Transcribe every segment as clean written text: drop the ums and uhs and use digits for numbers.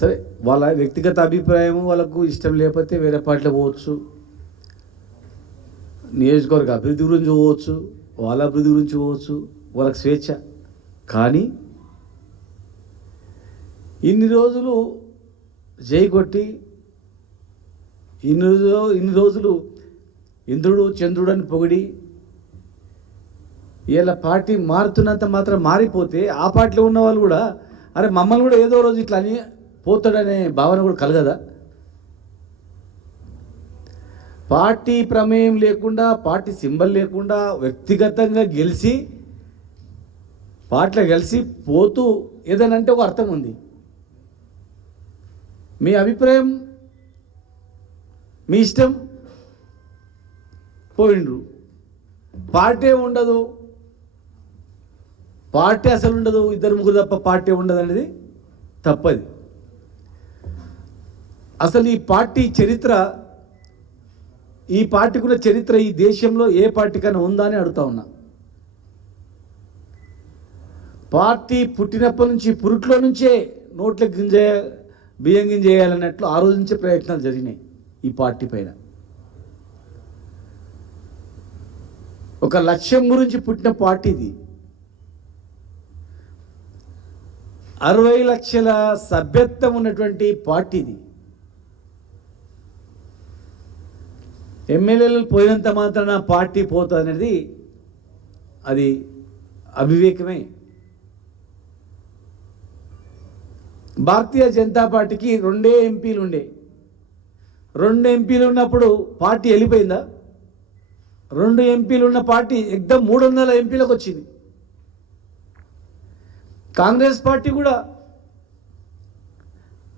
సరే వాళ్ళ వ్యక్తిగత అభిప్రాయం వాళ్ళకు ఇష్టం లేకపోతే వేరే పార్టీలో పోవచ్చు, నియోజకవర్గ అభివృద్ధి గురించి పోవచ్చు, వాళ్ళ అభివృద్ధి గురించి పోవచ్చు, వాళ్ళకి స్వేచ్ఛ. కానీ ఇన్ని రోజులు జై కొట్టి ఇన్ని రోజులు ఇంద్రుడు చంద్రుడు అని పొగిడి ఇలా పార్టీ మారుతున్నంత మాత్రం మారిపోతే ఆ పార్టీలో ఉన్న వాళ్ళు కూడా అరే మమ్మల్ని కూడా ఏదో రోజు ఇట్లా అని పోతాడనే భావన కూడా కలగదా? పార్టీ ప్రమేయం లేకుండా, పార్టీ సింబల్ లేకుండా వ్యక్తిగతంగా గెలిచి పార్టీలో కలిసి పోతూ ఏదనంటే ఒక అర్థం ఉంది. మీ అభిప్రాయం మీ ఇష్టం, పోయిండ్రు. పార్టీ ఉండదు, పార్టీ అసలు ఉండదు, ఇద్దరు ముగ్గురు తప్ప పార్టీ ఉండదు అనేది తప్పది. అసలు ఈ పార్టీ చరిత్ర, ఈ పార్టీకున్న చరిత్ర ఈ దేశంలో ఏ పార్టీకైనా ఉందా అని అడుగుతా ఉన్నా. పార్టీ పుట్టినప్పటి నుంచి పురుట్లో నుంచే నోట్ల గింజ బియ్యం గింజ వేయాలన్నట్లు ఆ రోజు నుంచే ప్రయత్నాలు జరిగినాయి ఈ పార్టీ పైన. ఒక లక్ష్యం గురించి పుట్టిన పార్టీ ఇది. 60 లక్షల సభ్యత్వం ఉన్నటువంటి పార్టీ ఇది. ఎమ్మెల్యేలు పోయినంత మాత్రాన పార్టీ పోతుంది అనేది అది అవివేకమే. భారతీయ జనతా పార్టీకి 2 ఎంపీలు ఉండే. 2 ఎంపీలు ఉన్నప్పుడు పార్టీ వెళ్ళిపోయిందా? 2 ఎంపీలు ఉన్న పార్టీ ఎగ్దం 300 ఎంపీలకు వచ్చింది. కాంగ్రెస్ పార్టీ కూడా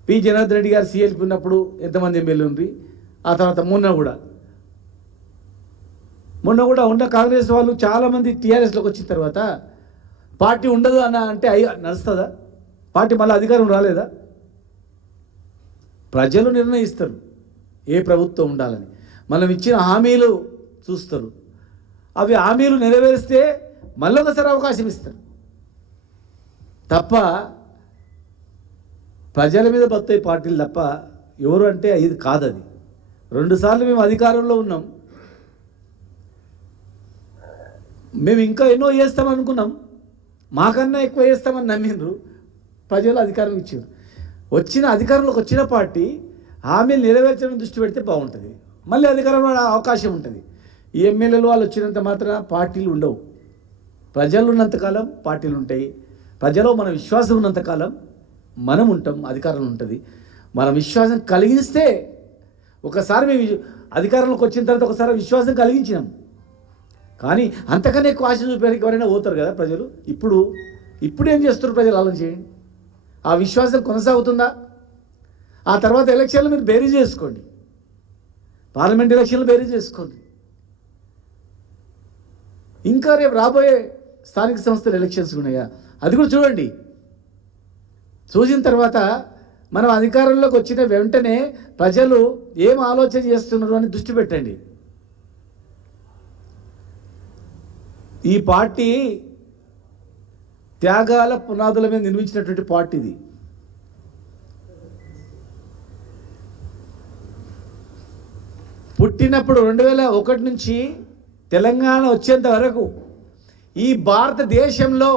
పి జనార్దన్ రెడ్డి గారు సిఎల్పి ఉన్నప్పుడు ఎంతమంది ఎమ్మెల్యేలు ఉంది. ఆ తర్వాత మొన్న కూడా ఉన్న కాంగ్రెస్ వాళ్ళు చాలామంది టీఆర్ఎస్లోకి వచ్చిన తర్వాత పార్టీ ఉండదు అన్న అంటే నడుస్తుందా? పార్టీ మళ్ళీ అధికారం రాలేదా? ప్రజలు నిర్ణయిస్తారు ఏ ప్రభుత్వం ఉండాలని. మనం ఇచ్చిన హామీలు చూస్తారు, అవి హామీలు నెరవేరిస్తే మళ్ళీ ఒకసారి అవకాశం ఇస్తారు తప్ప ప్రజల మీద బతాయి పార్టీలు తప్ప ఎవరు అంటే ఇది కాదది. 2 సార్లు మేము అధికారంలో ఉన్నాం, మేము ఇంకా ఎన్నో చేస్తామని అనుకున్నాం, మాకన్నా ఎక్కువ చేస్తామని నమ్మిండ్రు, ప్రజలు అధికారం ఇచ్చారు. అధికారంలోకి వచ్చిన పార్టీ హామీలు నెరవేర్చడం దృష్టి పెడితే బాగుంటుంది, మళ్ళీ అధికారంలో అవకాశం ఉంటుంది. ఈ ఎమ్మెల్యేలు వాళ్ళు వచ్చినంత మాత్రం పార్టీలు ఉండవు. ప్రజలు ఉన్నంతకాలం పార్టీలు ఉంటాయి, ప్రజలో మన విశ్వాసం ఉన్నంతకాలం మనం ఉంటాం, అధికారం ఉంటుంది. మనం విశ్వాసం కలిగిస్తే ఒకసారి మేము అధికారంలోకి వచ్చిన తర్వాత ఒకసారి విశ్వాసం కలిగించినాం, కానీ అంతకన్నా ఎక్కువ ఆశ చూపేరికి ఎవరైనా పోతారు కదా ప్రజలు. ఇప్పుడు ఏం చేస్తున్నారు ప్రజలు ఆలోచన చేయండి. ఆ విశ్వాసం కొనసాగుతుందా? ఆ తర్వాత ఎలక్షన్లు మీరు బేరీ చేసుకోండి, పార్లమెంట్ ఎలక్షన్లు బేరీ చేసుకోండి. ఇంకా రేపు రాబోయే స్థానిక సంస్థల ఎలక్షన్స్ ఉన్నాయా, అది కూడా చూడండి. చూసిన తర్వాత మనం అధికారంలోకి వచ్చిన వెంటనే ప్రజలు ఏం ఆలోచన చేస్తున్నారు అని దృష్టి పెట్టండి. ఈ పార్టీ త్యాగాల పునాదుల మీద నిర్మించినటువంటి పార్టీ ఇది. పుట్టినప్పుడు 2001 నుంచి తెలంగాణ వచ్చేంత వరకు ఈ భారతదేశంలో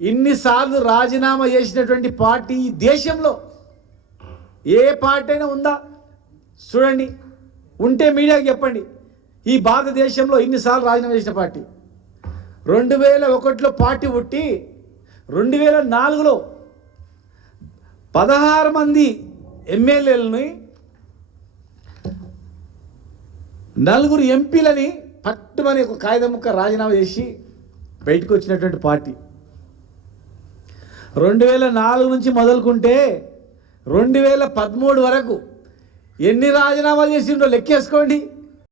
ఇన్నిసార్లు రాజీనామా చేసినటువంటి పార్టీ ఈ దేశంలో ఏ పార్టీ అయినా ఉందా? చూడండి, ఉంటే మీడియాకి చెప్పండి. ఈ భారతదేశంలో ఇన్నిసార్లు రాజీనామా చేసిన పార్టీ 2001లో పార్టీ పుట్టి 2004లో 16 మంది ఎమ్మెల్యేలని 4 ఎంపీలని పట్టుమని ఒక కాగితం ముక్క రాజీనామా చేసి బయటకు వచ్చినటువంటి పార్టీ. 2004 నుంచి మొదలుకుంటే 2013 వరకు ఎన్ని రాజీనామాలు చేసిండ్రో లెక్కేసుకోండి.